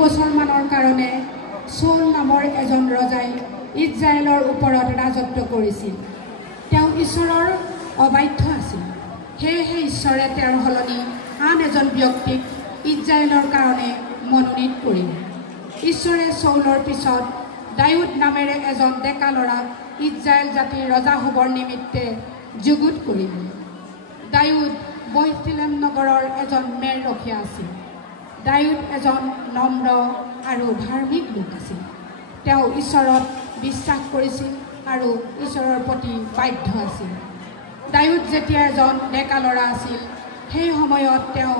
বছৰমানৰ কাৰণে চৌল নামৰ এজন ৰজাই ইজৰাইলৰ ওপৰত ৰাজত্ব কৰিছিল। তেওঁ ঈশ্বৰৰ অবাধ্য আছিল। সেয়েহে ঈশ্বৰে তেওঁৰ সলনি আন এজন ব্যক্তিক ইজৰাইলৰ কাৰণে মনোনীত কৰিলে। ঈশ্বৰে চৌলৰ পিছত দাউদ নামেৰে এজন ডেকা ল'ৰাক ইজৰাইল জাতিৰ ৰজা হ'বৰ নিমিত্তে যুগুত কৰিলে। দাউদ বৈতলেম নগৰৰ এজন মেৰ ৰখীয়া আছিল। দাউদ এজন নম্ৰ আৰু ধাৰ্মিক লোক আছিল। তেওঁ ঈশ্বৰত বিশ্বাস কৰিছিল আৰু ঈশ্বৰৰ প্ৰতি বাধ্য আছিল। দাউদ যেতিয়া এজন ডেকা ল'ৰা আছিল, সেই সময়ত তেওঁ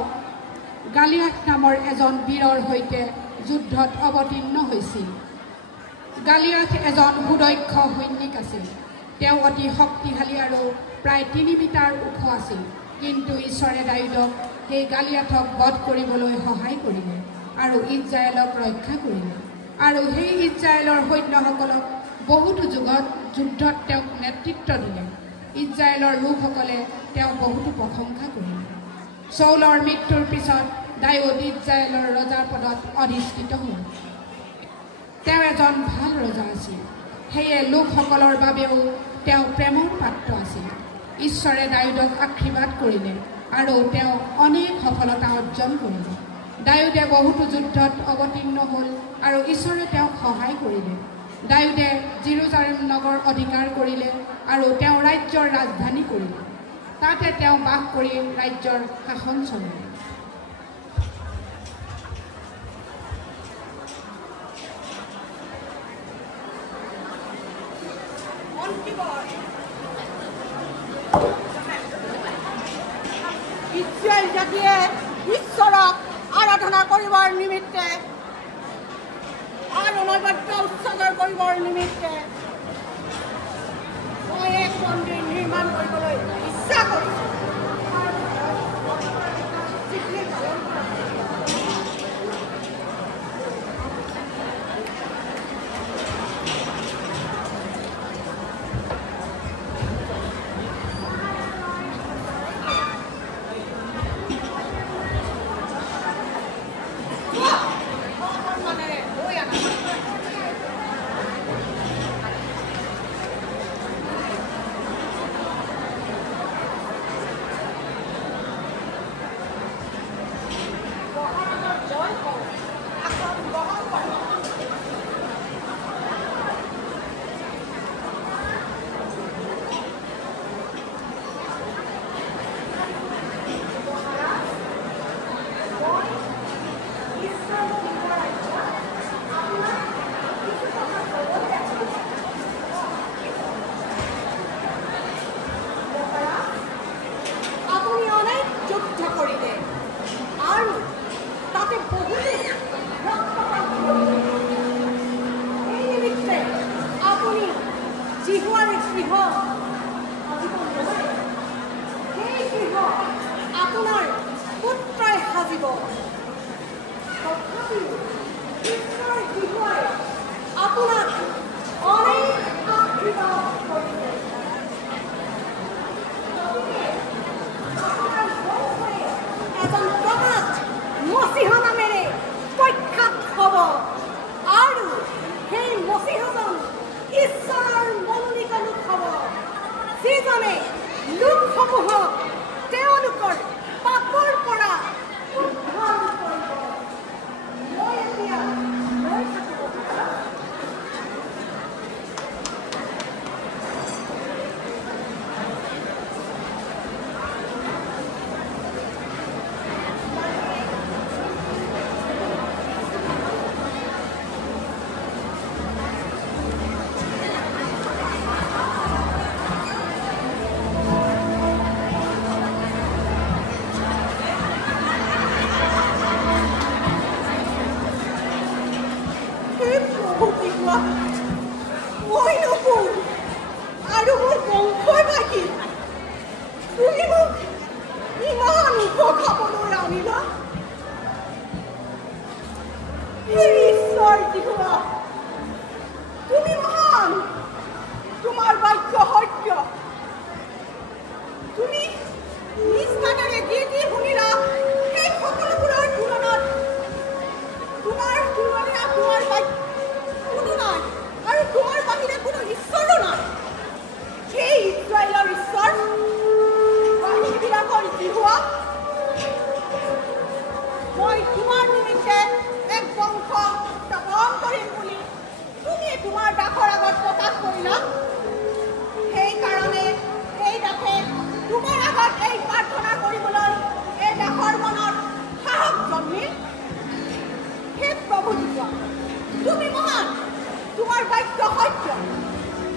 গালিয়াথ নামৰ এজন বীৰৰ সৈতে যুদ্ধত অৱতীৰ্ণ হৈছিল। গালিয়াথ এজন সুদক্ষ সৈনিক আছিল। তেওঁ অতি শক্তিশালী আৰু প্ৰায় 3 মিটাৰ ওখ আছিল। কিন্তু ঈশ্বৰে দাউদক সেই গালিয়াথক বধ কৰিবলৈ সহায় কৰিলে আৰু ইজৰাইলক ৰক্ষা কৰিলে। আৰু সেই ইজৰাইলৰ সৈন্যসকলক বহুতো যুদ্ধত তেওঁক নেতৃত্ব দিলে। ইজৰাইলৰ লোকসকলে তেওঁক বহুতো প্ৰশংসা কৰিলে। চৌলৰ মৃত্যুৰ পিছত দাউদ ইজৰাইলৰ ৰজাৰ পদত অধিষ্ঠিত হ'ল। তেওঁ এজন ভাল ৰজা আছিল। সেয়ে লোকসকলৰ বাবেও তেওঁ প্ৰেমৰ পাত্ৰ আছিল। ঈশ্বৰে দাউদক আশীৰ্বাদ কৰিলে আৰু তেওঁ অনেক সফলতা অৰ্জন কৰিলে। দাউদে বহুতো যুদ্ধত অৱতীৰ্ণ হ'ল আৰু ঈশ্বৰে তেওঁক সহায় কৰিলে। দাউদে জেৰুজালেম নগৰ অধিকাৰ কৰিলে আৰু তেওঁ ৰাজ্যৰ ৰাজধানী কৰিলে। তাতে তেওঁ বাস কৰি ৰাজ্যৰ শাসন চলালে। ইজৰাইল জাতিয়ে ঈশ্বৰক আৰাধনা কৰিবৰ নিমিত্তে আৰু নৈবেদ্য উৎসৰ্গ কৰিবৰ নিমিত্তে মই এক মন্দিৰ নিৰ্মাণ কৰিবলৈ ইচ্ছা কৰিছোঁ। আপোনাৰ পুত্ৰই সাজিব। আপোনাক অনেক আশীৰ্বাদ কৰিছে। এজন প্ৰবাদ মচিহা নামেৰে প্ৰখ্যাত হ'ব আৰু সেই মচিহাজন ঈশ্বৰৰ মনোনীত লোক হ'ব, যিজনে লোকসমূহক তেওঁলোকৰ পাপৰ পৰা উদ্ধাৰ কৰিব। মই এতিয়া লৈ থাকিব আৰু মোৰ বংশই বাকী তুমি মোক ইমান খাবলৈ আনিলা। ঈশ্বৰ জিহুৱা, তুমি মহান, তোমাৰ বাক্য সত্য। তুমি নিজ কাণেৰে যি যি শুনিলা সেই সকলোবোৰৰ তুলনাত তোমাৰ তোমাৰ কোনো নাই আৰু তোমাৰ বাহিৰে কোনো ঈশ্বৰো নাই। সেই ইজৰাইলৰ ঈশ্বৰ বাহিৰবিলাকৰ জিহুৱা মই তোমাৰ নিমিত্তে এক বংশ স্থাপন কৰিম বুলি তুমি তোমাৰ দাসৰ আগত প্ৰকাশ কৰিলা। সেইকাৰণে এই দাসে তোমাৰ আগত এই প্ৰাৰ্থনা কৰিবলৈ এই দাসৰ মনত সাহস জন্মিল। হে প্ৰভু যোৱা, তুমি মহান, তোমাৰ বাক্য সত্য,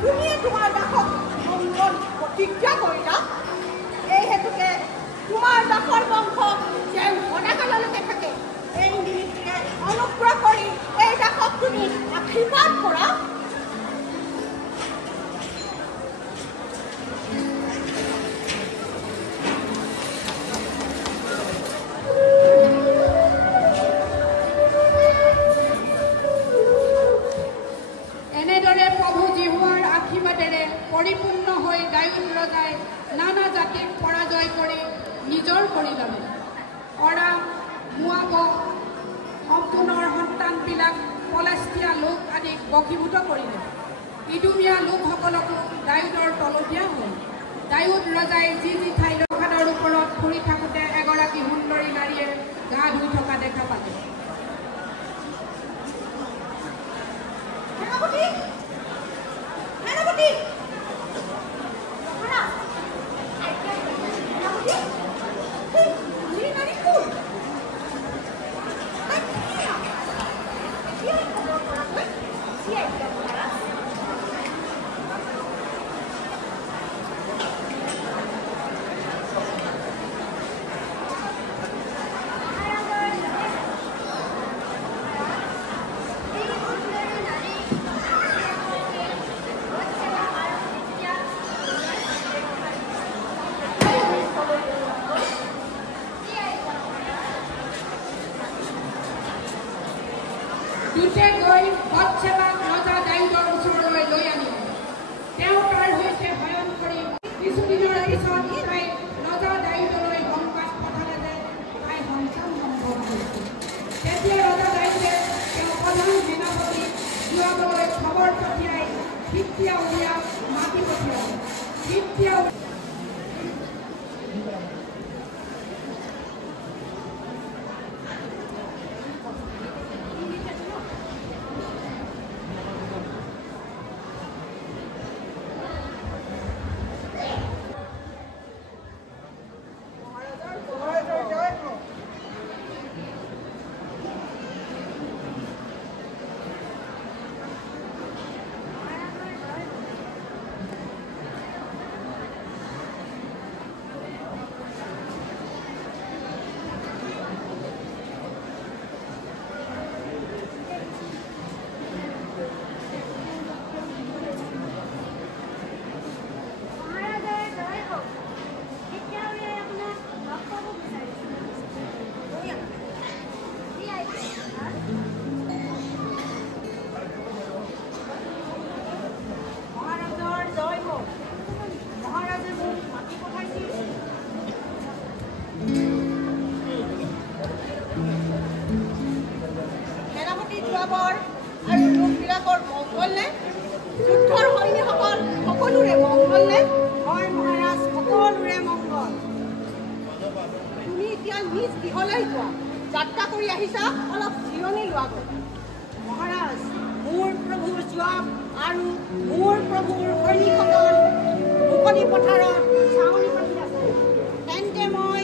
তুমিয়ে তোমাৰ দাসক মংগল প্ৰতিজ্ঞা কৰিলা। এই হেতুকে তোমাৰ দাসৰ বংশ যেন সদাকাললৈকে থাকে এই নিমিত্তে অনুগ্ৰহ কৰি এই দাসক তুমি আশীৰ্বাদ কৰা। এনেদৰে প্ৰভু জিহুৱাৰ আশীৰ্বাদেৰে পৰিপূৰ্ণ হৈ দাউদ ৰজাই নানা জাতিক পৰাজয় কৰি নিজৰ কৰি ল'লে। অৰাম, মোৱাব, সম্পূৰ্ণৰ সন্তানবিলাক পলেষ্টিয়া লোক আদিক বশীভূত কৰিলে। ইদুমীয়া লোকসকলকো দাউদৰ তলতীয়া হ'ল। দাউদ ৰজাই যি ঠাইৰ পাহাৰৰ ওপৰত ফুৰি থাকোঁতে এগৰাকী সুন্দৰী নাৰীয়ে গা ধুই থকা দেখা পালে। দূতে গৈ বৎসেবাক ৰজা দাউদৰ ওচৰলৈ লৈ আনিলে। তেওঁ তাৰ সৈতে শয়ন কৰি কিছুদিনৰ পিছত তাই ৰজা দাউদলৈ সংবাদ পঠালে যে তাই সন্তান সম্ভৱ হৈছে। তেতিয়া ৰজা দাউদে তেওঁ প্ৰধান সেনাপতি যোৱাবলৈ খবৰ পঠিয়াই হিত্তিয়া উৰিয়াক মাতি পঠিয়ালে। হিত্তিয়া যোৱাবৰ আৰু লোকবিলাকৰ মংগল নে? যুদ্ধৰ সৈনিকসকল সকলোৰে মংগল নে? হয় মহাৰাজ, সকলোৰে মংগল। তুমি এতিয়া নিজ গৃহলৈ যোৱা, যাত্ৰা কৰি আহিছা, অলপ জিৰণি লোৱাগৈ। মহাৰাজ, মোৰ প্ৰভুৰ জোৱাব আৰু মোৰ প্ৰভুৰ সৈনিকসকল মুকলি পথাৰত চাউনি পাতি আছে। তেন্তে মই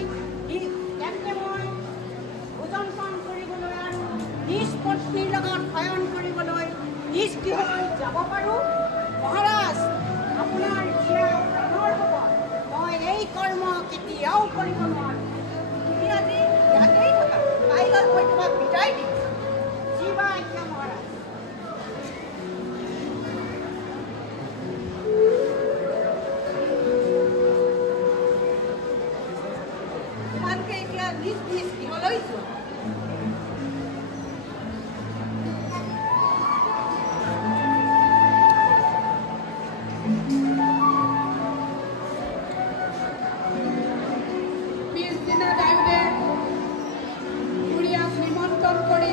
ভোজন পান কৰিবলৈ আৰু নিজ পত্নীৰ লগত শয়ন কৰিবলৈ নিজ গৃহলৈ যাব পাৰোঁ। মহাৰাজ, আপোনাৰ জীয়া প্ৰাণৰ হ'ব, মই এই কৰ্ম কেতিয়াও কৰিব নোৱাৰোঁ। তুমি আজি ইয়াতেই থাকা, কাইলৈ মই তোমাক বিদায় দিম। জীৱা আজ্ঞা মহাৰাজ। তোমালোকে এতিয়া নিজ নিজ গৃহলৈ যোৱা। পিছদিনা দাউদে উৰিয়াক নিমন্ত্ৰণ কৰি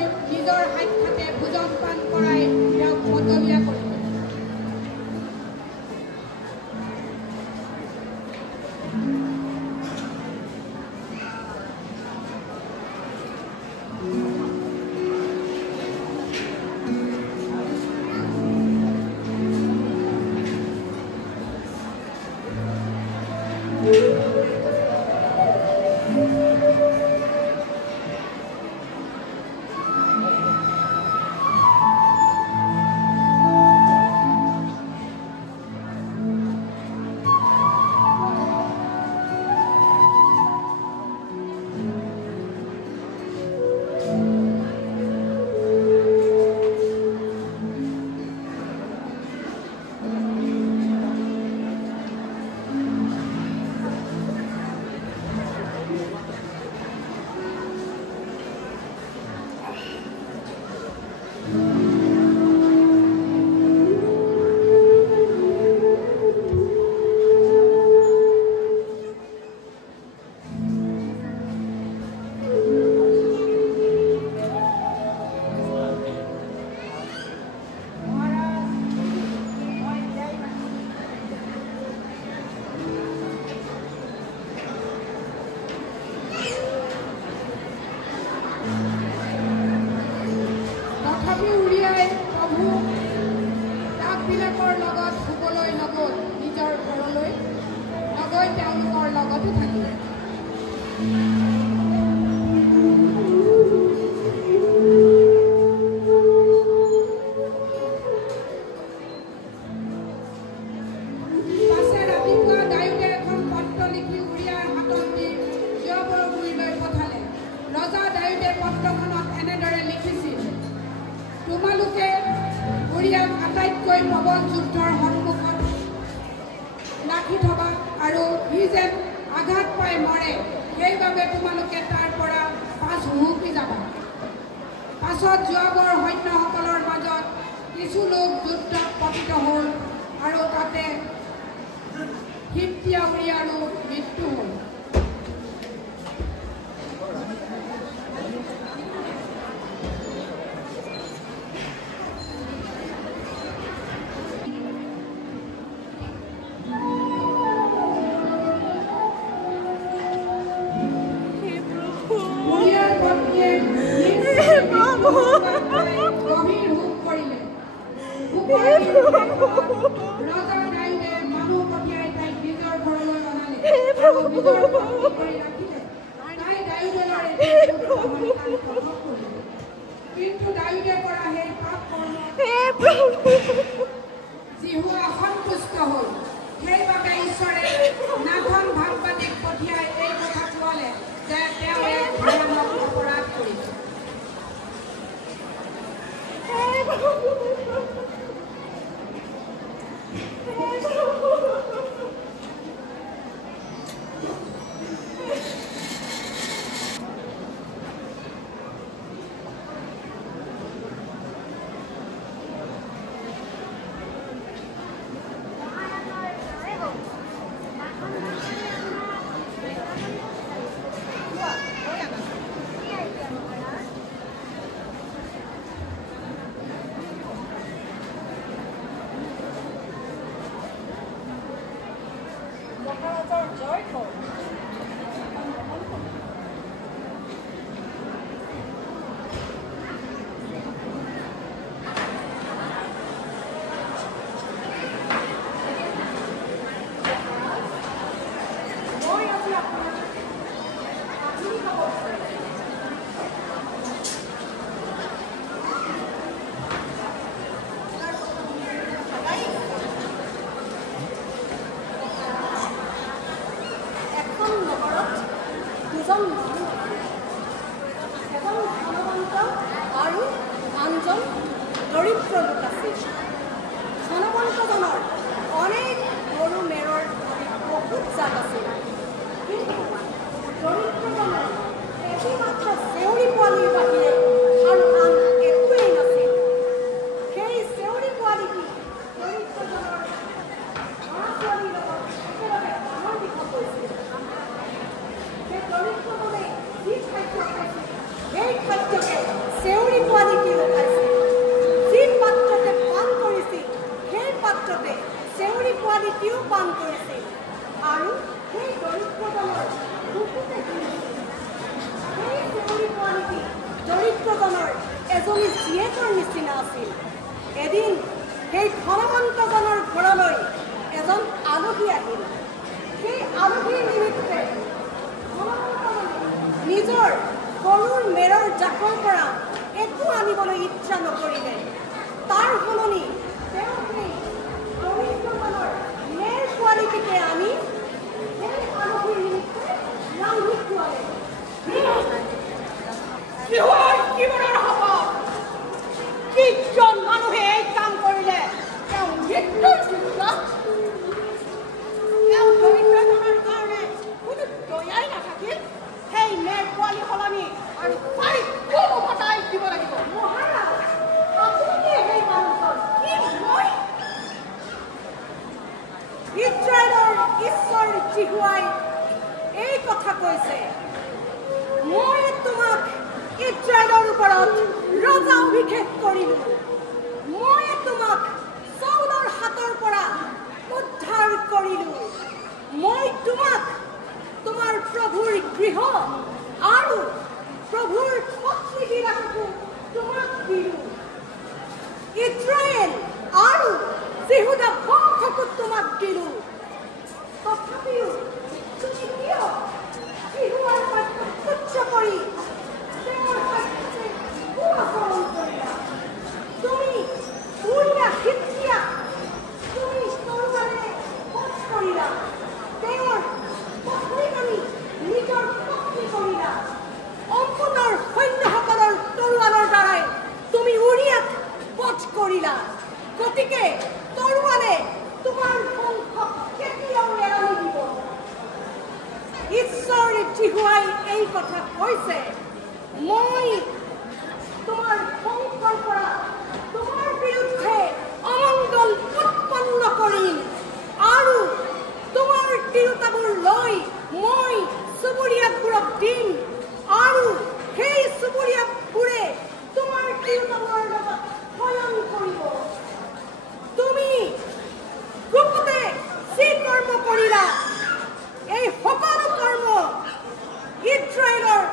জিহুৱাই এই কথা কৈছে, মই তোমাক ইজৰাইলৰ ওপৰত ৰজা অভিষেক কৰিলোঁ, মই তোমাক চাউলৰ হাতৰ পৰা উদ্ধাৰ কৰিলোঁ, মই তোমাক তোমাৰ প্ৰভুৰ গৃহ আৰু প্ৰভুৰ পত্নীবিলাককো তোমাক দিলোঁ, ইজৰাইল আৰু জিহুদা বংশকো তোমাক দিলোঁ। তথাপিও তুমি কিয় জিহুৱাৰ বাক্য তুচ্ছ কৰি তেওঁৰ সাক্ষাতে কুআচৰণ কৰিলা? তুমি উৰিয়া হিত্তিয়া তুমি তৰোৱাৰেৰে বধ কৰিলা, তেওঁৰ পত্নীক আনি নিজৰ পত্নী কৰিলা, অম্মোনৰ সৈন্যসকলৰ তৰোৱালৰ দ্বাৰাই তুমি উৰিয়াক বধ কৰিলা। গতিকে তৰোৱালে তোমাৰ বংশক কেতিয়াও এৰি দিব। ঈশ্বৰ জিহুৱাই এই কথা কৈছে, মই তোমাৰ বংশৰ পৰা তোমাৰ বিৰুদ্ধে অমংগল উৎপন্ন কৰিম আৰু তোমাৰ তিৰোতাবোৰ লৈ মই চুবুৰীয়াবোৰক দিম আৰু সেই চুবুৰীয়াবোৰে তোমাৰ তিৰোতাবোৰৰ লগত শয়ন কৰিব। তুমি গোপতে যি কৰ্ম কৰিলা, এই সকলো কৰ্ম ইজৰাইলৰ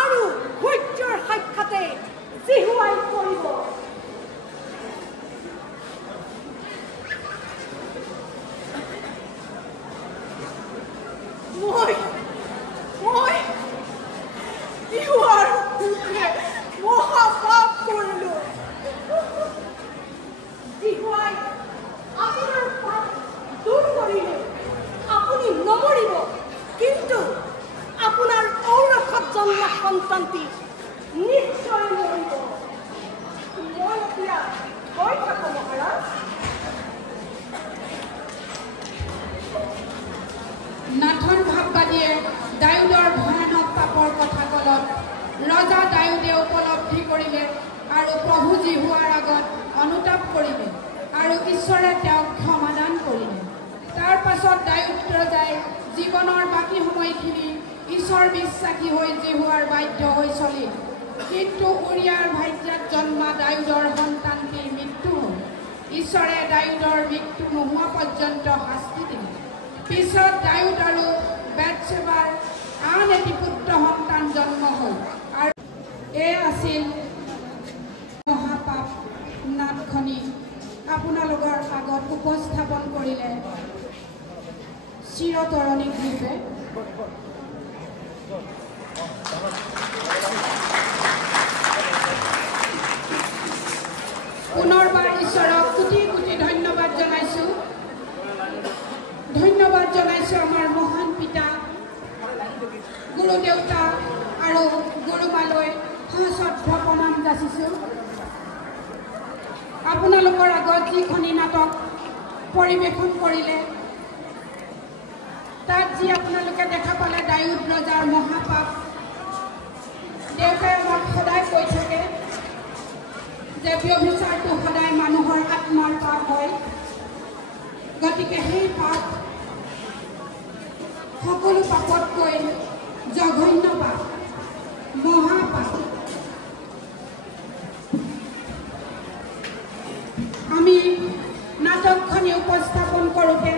আৰু সূৰ্যৰ সাক্ষাতে জিহুৱাই কৰিব। মই জিহুৱাৰ মহাপাপ কৰিলোঁ। জিহুৱাই আপোনাৰ পাপ দূৰ কৰিলে, আপুনি নমৰিব, কিন্তু আপোনাৰ ঔৰসত জন্ম সন্তানটি নিশ্চয় মৰিব। মই এতিয়া গৈ থাকোঁ মহাৰাজ। নাথন ভাৱবাদীয়ে দাউদৰ ভয়ানক পাপৰ কথা কলত ৰজা দাউদে উপলব্ধি কৰিলে আৰু প্ৰভু জিহুৱাৰ আগত অনুতাপ কৰিলে আৰু ঈশ্বৰে তেওঁক ক্ষমাদান কৰিলে। তাৰ পাছত দাউদ ৰজাই জীৱনৰ বাকী সময়খিনি ঈশ্বৰ বিশ্বাসী হৈ জিহুৱাৰ বাধ্য হৈ চলিল। কিন্তু উৰিয়াৰ ভাৰ্যাত জন্মা দাউদৰ সন্তানটিৰ মৃত্যু হ'ল। ঈশ্বৰে দাউদৰ মৃত্যু নোহোৱা পৰ্যন্ত শাস্তি দিলে। পিছত দাউদ আৰু বেথছেবাৰ আন এটি পুত্ৰ সন্তান জন্ম হ'ল আৰু এই আছিল মহাপাপ নাটখনি আপোনালোকৰ আগত উপস্থাপন কৰিলে চিৰতৰণী গ্ৰীপে। পুনৰবাৰ ঈশ্বৰক কোটি কোটি ধন্যবাদ জনাইছোঁ। ধন্যবাদ জনাইছোঁ আমাৰ মহান পিতা গুৰু দেউতা আৰু গুৰুমালৈ সশ্ৰদ্ধ প্ৰণাম যাচিছোঁ। আপোনালোকৰ আগত যিখনি নাটক পৰিৱেশন কৰিলে তাত যি আপোনালোকে দেখা পালে দাউদ ৰজাৰ মহাপাপ। দেউতাই আমাক সদায় কৈ থাকে যে ব্যভিচাৰটো সদায় মানুহৰ আত্মাৰ পাপ হয়। গতিকে সেই পাপ সকলো পাপতকৈ জঘন্য পাপ, মহাপাপ। আমি নাটকখনি উপস্থাপন কৰোঁতে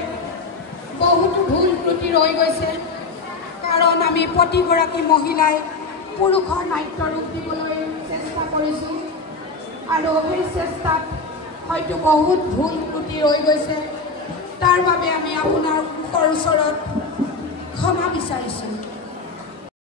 বহুতো ভুল ত্ৰুটি ৰৈ গৈছে, কাৰণ আমি প্ৰতিগৰাকী মহিলাই পুৰুষৰ নাট্য ৰূপ দিবলৈ চেষ্টা কৰিছোঁ আৰু সেই চেষ্টাত হয়তো বহুত ভুল ত্ৰুটি ৰৈ গৈছে। তাৰ বাবে আমি আপোনাৰ ওচৰত ক্ষমা বিচাৰিছোঁ।